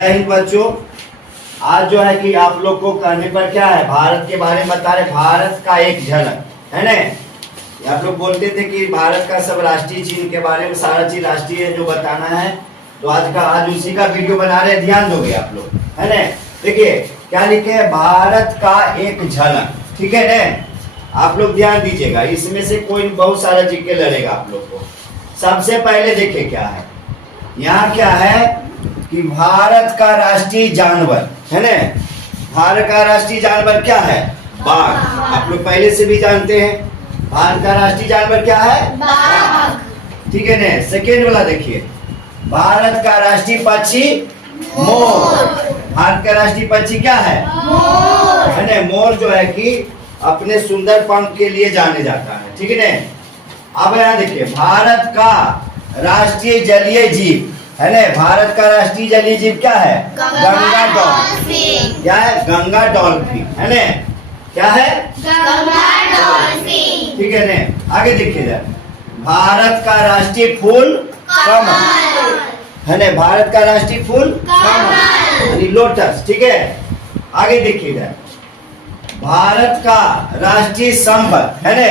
जय हिंद बच्चों। आज जो है कि आप लोग को करने पर क्या है, भारत के बारे में बता रहे, भारत का एक झलक है ना। आप लोग बोलते थे कि भारत का सब राष्ट्रीय चिन्ह के बारे में सारा चीज राष्ट्रीय जो बताना है, तो आज उसी का वीडियो बना रहे हैं, ध्यान दोगे आप लोग, है ना। देखिए क्या लिखे है, भारत का एक झलक, ठीक है ना। आप लोग ध्यान दीजिएगा, इसमें से कोई बहुत सारा जीके लड़ेगा आप लोग को। सबसे पहले देखिए क्या है, यहाँ क्या है कि भारत का राष्ट्रीय जानवर है ना। भारत का राष्ट्रीय जानवर क्या है, बाघ। आप लोग पहले से भी जानते हैं भारत का राष्ट्रीय जानवर क्या है, बाघ, ठीक है ना। सेकेंड वाला देखिए, भारत का राष्ट्रीय पक्षी मोर। भारत का राष्ट्रीय पक्षी क्या है, मोर, है ना। मोर जो है कि अपने सुंदर पंख के लिए जाने जाता है, ठीक है ना। अब यहाँ देखिए, भारत का राष्ट्रीय जलीय जीव है ना। भारत का राष्ट्रीय जलीय जीव क्या है, गंगा डॉल्फिन। क्या है, गंगा डॉल्फिन, है ना। क्या है, गंगा डॉल्फिन, ठीक है ना। आगे देखिए जरा, भारत का राष्ट्रीय फूल कमल, है ना। भारत का राष्ट्रीय फूल कमल, लोटस, ठीक है। आगे देखिए जरा, भारत का राष्ट्रीय संवत है ना।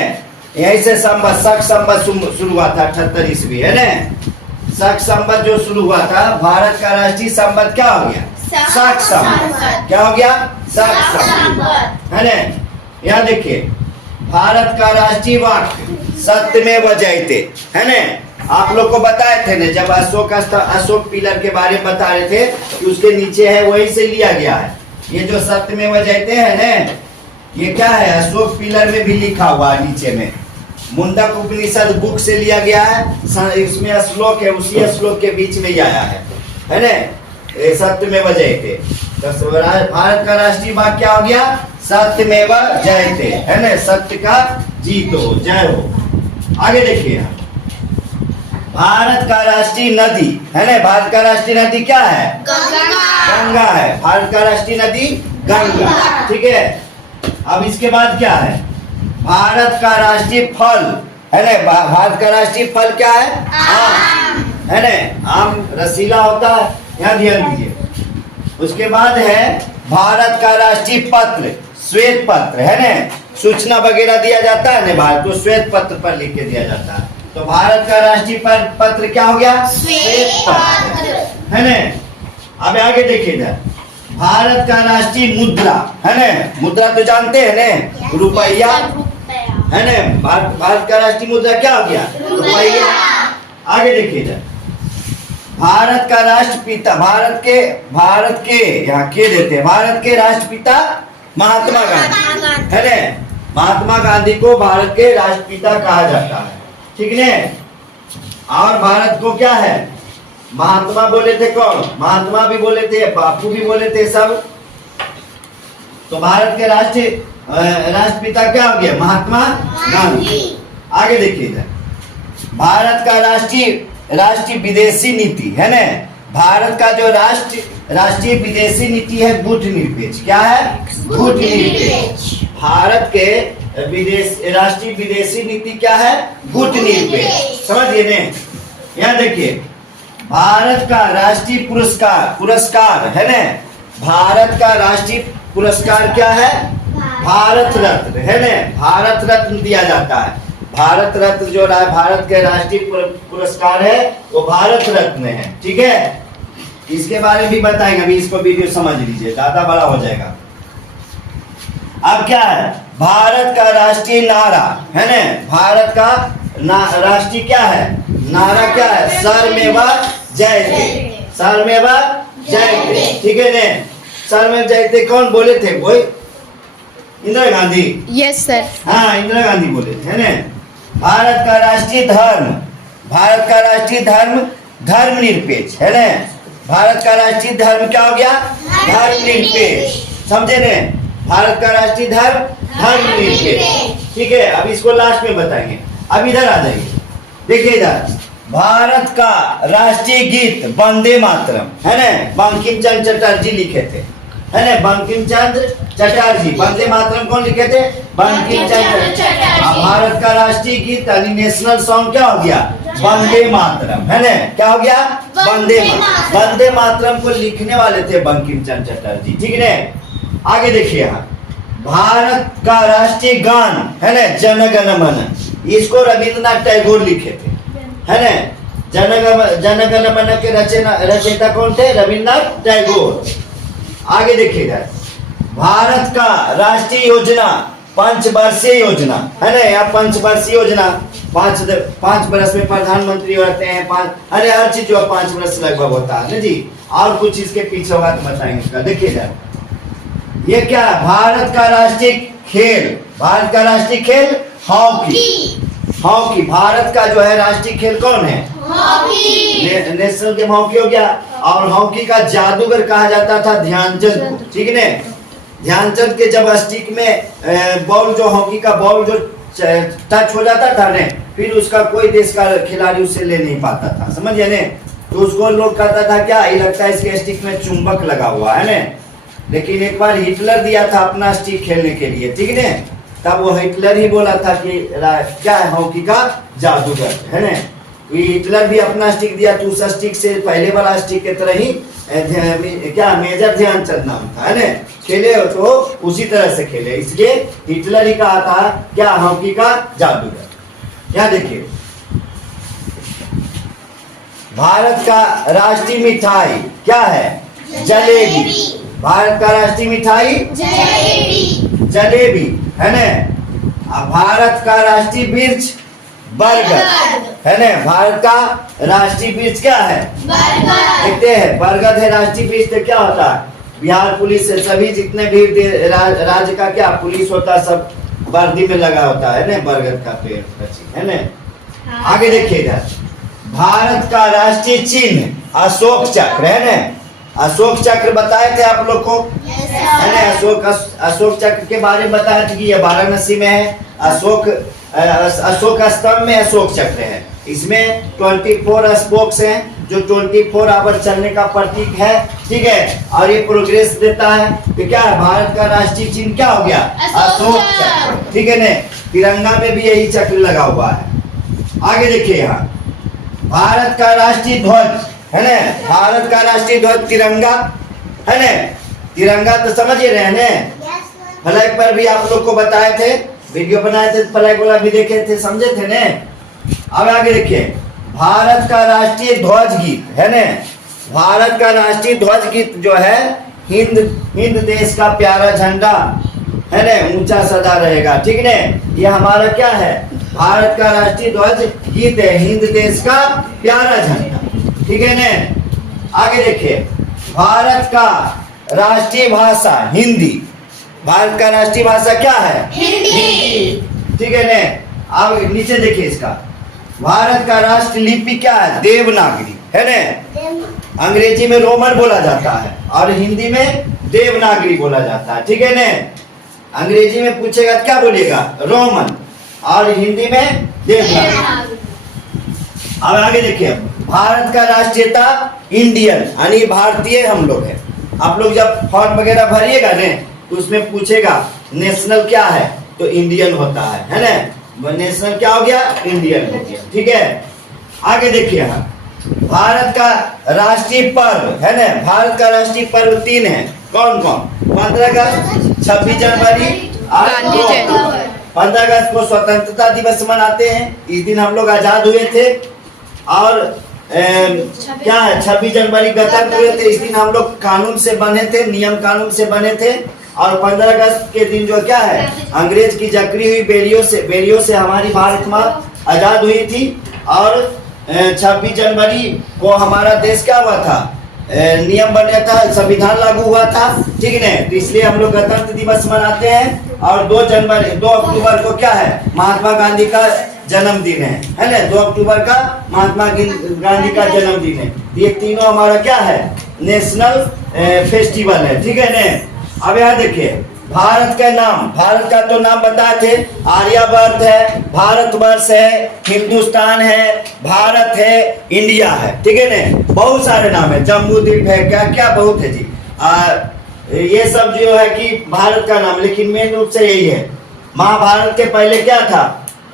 यही से संवत, शक संवत शुरू हुआ था 78 ईस्वी, है ना। शक संवत जो शुरू हुआ था, भारत का राष्ट्रीय संवत क्या हो गया, शक संवत। क्या हो गया, शक संवत, है ना। यहाँ देखिए, भारत का राष्ट्रीय वाक्य सत्यमेव जयते, है ना। आप लोग को बताए थे ना, जब अशोक पिलर के बारे में बता रहे थे कि उसके नीचे है, वही से लिया गया है। ये जो सत्यमेव जयते है ना, ये क्या है, अशोक पिलर में भी लिखा हुआ है नीचे में। मुंडक उपनिषद बुक से लिया गया है, इसमें श्लोक है, उसी श्लोक के बीच में ही आया है ना। सत्यमेव जयते, तो भारत का राष्ट्रीय वाक्य क्या हो गया, सत्यमेव जयते, है ना। सत्य का जीत हो, जय हो। आगे देखिए, भारत का राष्ट्रीय नदी है ना। भारत का राष्ट्रीय नदी क्या है, गंगा है। भारत का राष्ट्रीय नदी गंगा, ठीक है। अब इसके बाद क्या है, भारत का राष्ट्रीय फल है ना। भारत का राष्ट्रीय फल क्या है, आम, है ना। आम रसीला होता है, यहाँ ध्यान दीजिए। उसके बाद है भारत का राष्ट्रीय पत्र श्वेत पत्र, है ना। सूचना वगैरह दिया जाता है ना भारत को, श्वेत पत्र पर लिख के दिया जाता है। तो भारत का राष्ट्रीय पत्र क्या हो गया, श्वेत पत्र, है ना। अब आगे देखिए इधर, भारत का राष्ट्रीय मुद्रा है ना। मुद्रा तो जानते हैं ना, रुपया, है ना। भारत का राष्ट्रीय मुद्रा क्या हो गया, रुपया। आगे देखिए इधर, भारत का राष्ट्रपिता, भारत के यहाँ के देते हैं, भारत के राष्ट्रपिता महात्मा गांधी, है ना। महात्मा गांधी को भारत के राष्ट्रपिता कहा जाता है, ठीक है। और भारत को क्या है, महात्मा बोले थे कौन, महात्मा भी बोले थे, बापू भी बोले थे सब। तो भारत के राष्ट्रपिता क्या हो गया, महात्मा गांधी। आगे देखिए इधर, भारत का राष्ट्रीय विदेशी नीति है ना। भारत का जो राष्ट्रीय विदेशी नीति है, गुटनिरपेक्ष। क्या है, गुटनिरपेक्ष। भारत के राष्ट्रीय विदेशी नीति क्या है, गुटनिरपेक्ष, समझिए ने। यहाँ देखिए, भारत का राष्ट्रीय पुरस्कार है ना। भारत का राष्ट्रीय पुरस्कार क्या है, भारत रत्न, है ना। भारत रत्न दिया जाता है। भारत रत्न जो भारत के राष्ट्रीय पुरस्कार है, वो भारत रत्न है, ठीक है। इसके बारे में भी बताएंगे, अभी इसको वीडियो समझ लीजिए, ज्यादा बड़ा हो जाएगा। अब क्या है, भारत का राष्ट्रीय नारा है ना। भारत का राष्ट्रीय क्या है, नारा क्या है, सर्वमेव जयते, सर्वमेव जयते, ठीक है ना। सर्वमेव जयते कौन बोले थे, कोई इंदिरा गांधी, यस सर, हाँ इंदिरा गांधी बोले थे, है ना। भारत का राष्ट्रीय धर्म, भारत का राष्ट्रीय धर्म धर्मनिरपेक्ष, है ना। भारत का राष्ट्रीय धर्म क्या हो गया, धर्मनिरपेक्ष, समझे ने। भारत का राष्ट्रीय धर्म धर्मनिरपेक्ष, ठीक है। अब इसको लास्ट में बताएंगे। अब इधर आ जाइए, देखिए इधर, भारत का राष्ट्रीय गीत वंदे मातरम, है ना। बंकिम चंद्र चटर्जी लिखे थे, है ना। बंकिम चंद्र चटर्जी, वंदे मातरम कौन लिखे थे, बंकिम चंद्र चटर्जी। भारत का राष्ट्रीय गीत यानी नेशनल सॉन्ग क्या हो गया, वंदे मातरम, है ना? क्या हो गया? वंदे मातरम। वंदे मातरम को लिखने वाले थे बंकिम चंद्र चटर्जी, ठीक है? आगे देखिए यहाँ, भारत का राष्ट्रीय गान है ना जन गण मन, इसको रविंद्रनाथ टैगोर लिखे थे, है ना? जन गण मन के रचयिता कौन थे? रविंद्रनाथ टैगोर। आगे देखिएगा, भारत का राष्ट्रीय योजना पंचवर्षीय योजना, है ना? यहाँ पंचवर्षीय योजना, 5 वर्ष में प्रधानमंत्री होते हैं, 5, अरे हर चीज जो 5 वर्ष लगभग होता है ना जी। और कुछ इसके पीछे होगा तो बताएंगे उसका। देखिएगा, ये क्या है? भारत का राष्ट्रीय खेल, भारत का राष्ट्रीय खेल हॉकी। हॉकी भारत का जो है राष्ट्रीय खेल कौन है? हॉकी। नेशनल गेम हॉकी हो गया। और हॉकी का जादूगर कहा जाता था ध्यानचंद को, ठीक है ना? ध्यानचंद के जब स्टिक में बॉल, जो हॉकी का बॉल जो टच हो जाता था ने, फिर उसका कोई देश का खिलाड़ी उससे ले नहीं पाता था, समझिए ने? तो उसको लोग कहता था क्या, ये लगता है इसके स्टिक में चुंबक लगा हुआ है ना? लेकिन एक बार हिटलर दिया था अपना स्टिक खेलने के लिए, ठीक है? तब वो हिटलर ही बोला था कि क्या है, हॉकी का जादूगर, है ना? हिटलर भी अपना स्टिक दिया, तो उस स्टिक से पहले वाला स्टिक की तरह ही क्या मेजर ध्यानचंद नाम था, है ना? खेले तो उसी तरह से खेले, इसलिए हिटलर ही कहा था क्या, हॉकी का जादूगर। क्या देखिए, भारत का राष्ट्रीय मिठाई क्या है? जलेबी। भारत का राष्ट्रीय मिठाई जलेबी, है ना? भारत का राष्ट्रीय वृक्ष बरगद, है ना? भारत का राष्ट्रीय वृक्ष क्या है? देखते हैं, बरगद है राष्ट्रीय वृक्ष। तो क्या होता है, बिहार पुलिस से सभी जितने भी राज्य का क्या पुलिस होता है, सब वर्दी में लगा होता है ना, बरगद का पेड़, है ना? आगे देखिएगा, भारत का राष्ट्रीय चिन्ह अशोक चक्र, है ना? अशोक चक्र बताए थे आप लोग को, है ना? अशोक चक्र के बारे में बताया था कि ये वाराणसी में है। अशोक स्तंभ में अशोक चक्र है। इसमें 24 स्पोक्स हैं, जो 24 आवर चलने का प्रतीक है, ठीक है? और ये प्रोग्रेस देता है कि क्या है, भारत का राष्ट्रीय चिन्ह क्या हो गया? अशोक चक्र, ठीक है ना? तिरंगा में भी यही चक्र लगा हुआ है। आगे देखिए, यहाँ भारत का राष्ट्रीय ध्वज, है ना? भारत का राष्ट्रीय ध्वज तिरंगा, है ना? तिरंगा तो समझ ही रहे हैं, फ्लैग पर भी आप लोग को बताए थे, वीडियो बनाए थे, फ्लैग वाला भी देखे थे, समझे थे ने? अब आगे देखिए, भारत का राष्ट्रीय ध्वज गीत, है ना? भारत का राष्ट्रीय ध्वज गीत जो है, हिंद देश का प्यारा झंडा, है ना? ऊंचा सदा रहेगा, ठीक है? ये हमारा क्या है? भारत का राष्ट्रीय ध्वज गीत है, हिंद देश का प्यारा झंडा, ठीक है ना? आगे देखिए, भारत का राष्ट्रीय भाषा हिंदी। भारत का राष्ट्रीय भाषा क्या है? हिंदी, ठीक है ना? अब नीचे देखिए इसका, भारत का राष्ट्र लिपि क्या है? देवनागरी, है ना? अंग्रेजी में रोमन बोला जाता है और हिंदी में देवनागरी बोला जाता है, ठीक है ना? अंग्रेजी में पूछेगा क्या बोलेगा? रोमन, और हिंदी में देवनागरी। अब आगे देखिए, भारत का राष्ट्रीयता इंडियन, यानी भारतीय हम लोग हैं। आप लोग जब फॉर्म वगैरह भरिएगा ने, तो उसमें पूछेगा नेशनल क्या है, तो इंडियन होता है ना? नेशनल क्या हो गया? इंडियन हो गया, ठीक है? आगे देखिए, भारत का राष्ट्रीय पर्व, है ना? भारत का राष्ट्रीय पर्व 3 है, कौन कौन? 15 अगस्त, 26 जनवरी, 15 अगस्त को स्वतंत्रता दिवस मनाते हैं, इस दिन हम लोग आजाद हुए थे। और क्या है, 26 जनवरी गणतंत्र हुए थे, इस दिन हम लोग कानून से बने थे, नियम कानून से बने थे। और 15 अगस्त के दिन जो क्या है, अंग्रेज की जकड़ी हुई बेड़ियों से हमारी भारत माँ आजाद हुई थी। और 26 जनवरी को हमारा देश क्या हुआ था? नियम बना था, संविधान लागू हुआ था, ठीक है? तो इसलिए हम लोग गणतंत्र दिवस मनाते हैं। और 2 अक्टूबर को क्या है? महात्मा गांधी का जन्मदिन है ना? 2 अक्टूबर का महात्मा गांधी का जन्मदिन है। ये तीनों हमारा क्या है? नेशनल फेस्टिवल है, ठीक है ना? अब यहाँ देखिए, भारत का नाम, भारत का तो नाम बताए थे, आर्यवर्त है, भारतवर्ष है, हिंदुस्तान है, भारत है, इंडिया है, ठीक है ना? बहुत सारे नाम है, जम्मू द्वीप है, क्या क्या बहुत है जी। ये सब जो है कि भारत का नाम, लेकिन मेन रूप से यही है। महाभारत के पहले क्या था?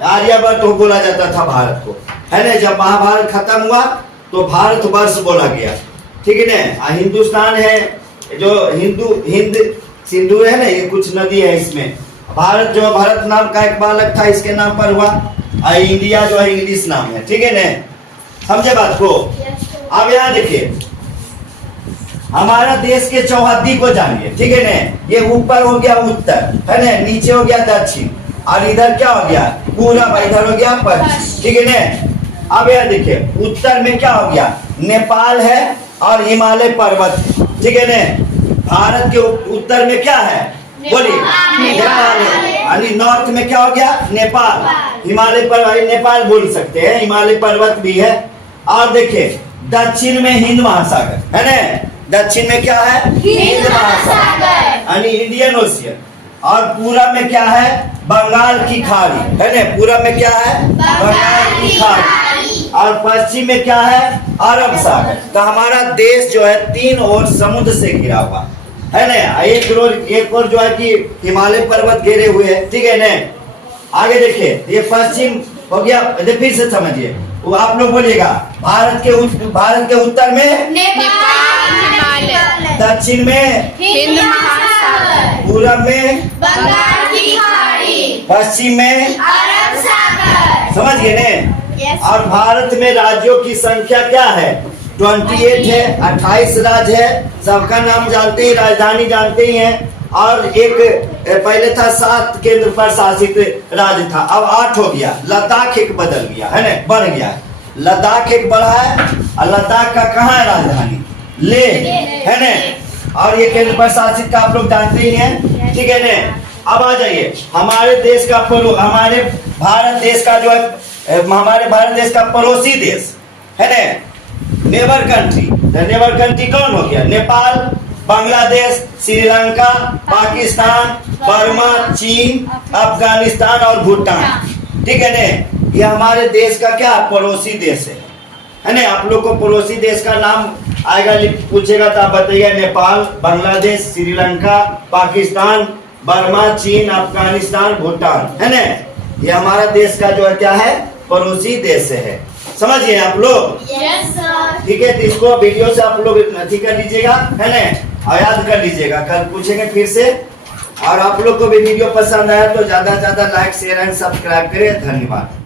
आर्यवर्त बोला जाता था भारत को। है ना। जब महाभारत खत्म हुआ तो भारतवर्ष बोला गया, ठीक है ना। हिंदुस्तान है जो हिंद सिंधु है ना, ये कुछ नदी है इसमें। भारत जो भारत नाम का एक बालक था, इसके नाम पर हुआ। इंडिया जो है इंग्लिश नाम है, ठीक है ना। समझे बात को। अब यहाँ देखिए, हमारा देश के चौहद्दी को जानिए, ठीक है ना। ये ऊपर हो गया उत्तर, है ना, नीचे हो गया दक्षिण, और इधर क्या हो गया पूरब, इधर हो गया पश्चिम, ठीक है ना। अब यहाँ देखिए, उत्तर में क्या हो गया नेपाल है और हिमालय पर्वत, ठीक है ना। भारत के उत्तर में क्या है बोलिए नेपाल है, यानी नॉर्थ में क्या हो गया नेपाल, हिमालय पर्वत नेपाल बोल सकते हैं, हिमालय पर्वत भी है। और देखिए दक्षिण में हिंद महासागर, है ना। दक्षिण में क्या है हिंद महासागर, यानी इंडियन ओशियन। और पूरब में क्या है बंगाल की खाड़ी, है ना। पूरब में क्या है बंगाल की खाड़ी, और पश्चिम में क्या है अरब सागर। तो हमारा देश जो है 3 ओर समुद्र से घिरा हुआ है ना। एक और जो है कि हिमालय पर्वत घेरे हुए है, ठीक है ना। आगे देखिए, ये पश्चिम हो गया, फिर से समझिए, वो आप लोग बोलिएगा भारत के उत्तर में नेपाल, हिमालय, दक्षिण में हिंद महासागर, पूरब में बंगाल की खाड़ी, पश्चिम में अरब सागर। समझ गए ने। और भारत में राज्यों की संख्या क्या है 28 है, 28 राज्य है। सबका नाम जानते ही, राजधानी जानते ही हैं। और एक पहले था 7 केंद्र प्रशासित राज्य था, अब 8 हो गया। लद्दाख एक बदल गया, है ना, बढ़ गया। लद्दाख एक बढ़ा है, और लद्दाख का कहाँ है राजधानी लेह, है ना। और ये केंद्र प्रशासित का आप लोग जानते ही हैं, ठीक है ना। अब आ जाइए, हमारे देश का हमारे भारत देश का जो है, हमारे भारत देश का पड़ोसी देश है ना, नेबर कंट्री। नेबर कंट्री कौन हो गया नेपाल, बांग्लादेश, श्रीलंका, पाकिस्तान, बर्मा, चीन, अफगानिस्तान और भूटान, ठीक है ना। ये हमारे देश का क्या पड़ोसी देश है ना। आप लोग को पड़ोसी देश का नाम आएगा, पूछेगा तो आप बताइएगा नेपाल, बांग्लादेश, श्रीलंका, पाकिस्तान, बर्मा, चीन, अफगानिस्तान, भूटान, है ना। ये हमारा देश का जो है क्या है पड़ोसी देश है। समझिए आप लोग, ठीक है। तो इसको वीडियो से आप लोग ठीक कर लीजिएगा, है ना, और याद कर लीजिएगा, कल पूछेंगे फिर से। और आप लोग को भी वीडियो पसंद आया तो ज्यादा से ज्यादा लाइक शेयर एंड सब्सक्राइब करें। धन्यवाद।